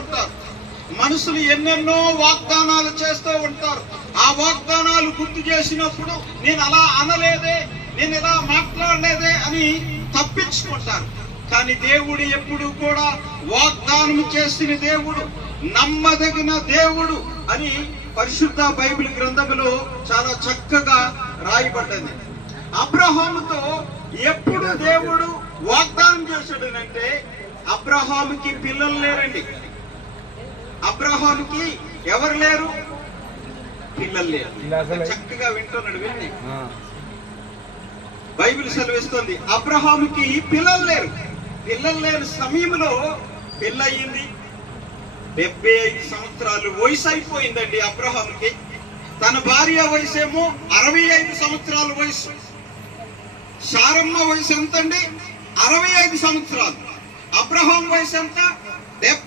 ఉంటారు. మనుషులు ఎన్నెన్నో వాగ్దానాలు చేస్తూ ఉంటారు. ఆ వాగ్దానాలు గుర్తు చేసినప్పుడు నేను అలా అనలేదే, నేను ఇలా మాట్లాడలేదే అని తప్పించుకుంటారు. కానీ దేవుడు ఎప్పుడు కూడా వాగ్దానం చేసిన దేవుడు, నమ్మదగిన దేవుడు అని పరిశుద్ధ బైబిల్ గ్రంథంలో చాలా చక్కగా రాయబడ్డది. అబ్రహాముతో ఎప్పుడు దేవుడు వాగ్దానం చేశాడనంటే, అబ్రహాముకి పిల్లలు లేరండి. అబ్రహాముకి ఎవరు లేరు? పిల్లలు లేరు. చక్కగా వింటున్నాడు. విని బైబిల్ సెలవిస్తుంది, అబ్రహాముకి పిల్లలు లేరు. పిల్లలు లేని సమయంలో పెళ్ళయింది. 75 సంవత్సరాలు వయసు అయిపోయిందండి అబ్రహాముకి. తన భార్య వయసు ఏమో 65 సంవత్సరాల వయసు. శారమ్మ వయసు ఎంతండి? 65 సంవత్సరాలు. అబ్రహాం వయసు ఎంత? 70